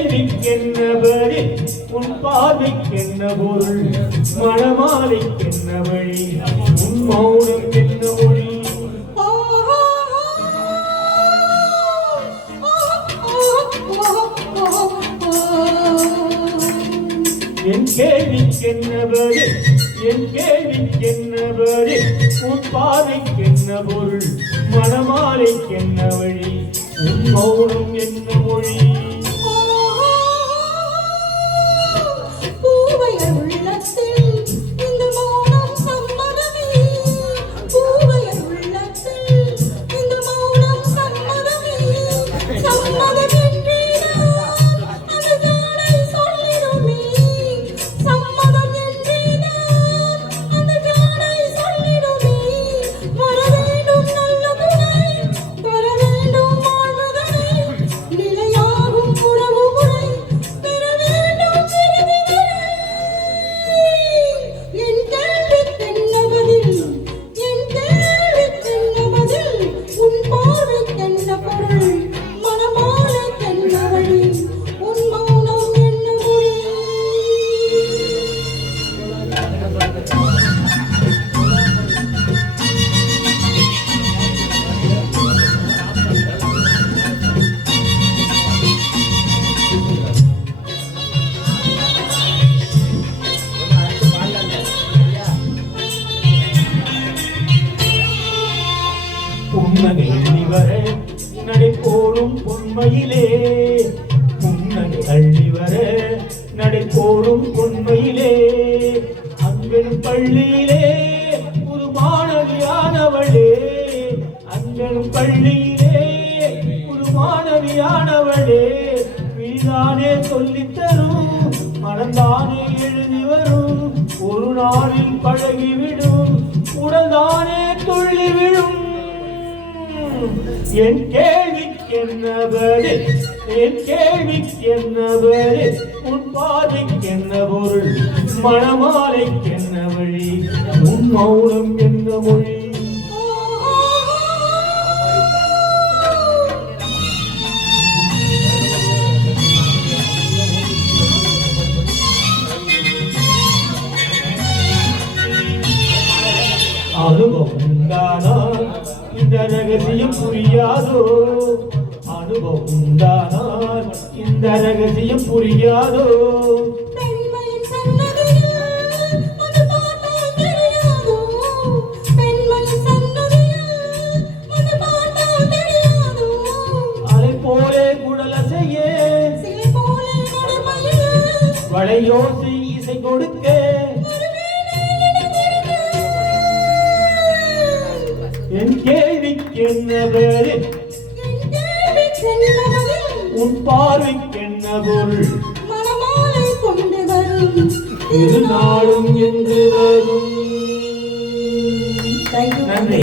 கேள்விக்கென்ன பதில் உன் பார்வைக்கென்ன பொருள் மணமாலைக்கென்ன வழி உன் மௌனம் என்ன மொழி என் கேள்விக்கென்ன பதில் என் கேள்விக்கென்ன பதில் உன் பார்வைக்கென்ன பொருள் மணமாலைக்கென்ன வழி உன் மௌனம் என்ன மொழி புன்னகை வர நடை போடும் பொன்மையிலே புன்னகை அள்ளி வர நடை போடும் பொன்மையிலே அங்கனும் பள்ளியிலே ஒரு மாணவியானவளே அங்கனும் பள்ளியிலே ஒரு மாணவியானவளே விழிதானே சொல்லித்தரும் மனந்தானே எழுதி வரும் ஒரு நாளில் பழகிவிடும் உடல்தானே துள்ளிவிடும் என் கேள்விக்கென்ன பதில் என் கேள்விக்கென்ன பதில் உன் பார்வைக்கென்ன பொருள் மணமாலைக்கென்ன வழி உன் மௌனம் என்ன மொழி அனுபவம் தானா இந்த ரகசியம் புரியாதோ அனுபவம் தானால் இந்த ரகசியம் புரியாதோ அலை போலே குடல செய்ய வளையோசி இசை கொடுக்க என் கேள்விக்கென்ன பதில் உன் பார்வைக்கென்ன பொருள் மணமாலை கொண்டு வரும் இது நாளும் என்று வரும். நன்றி.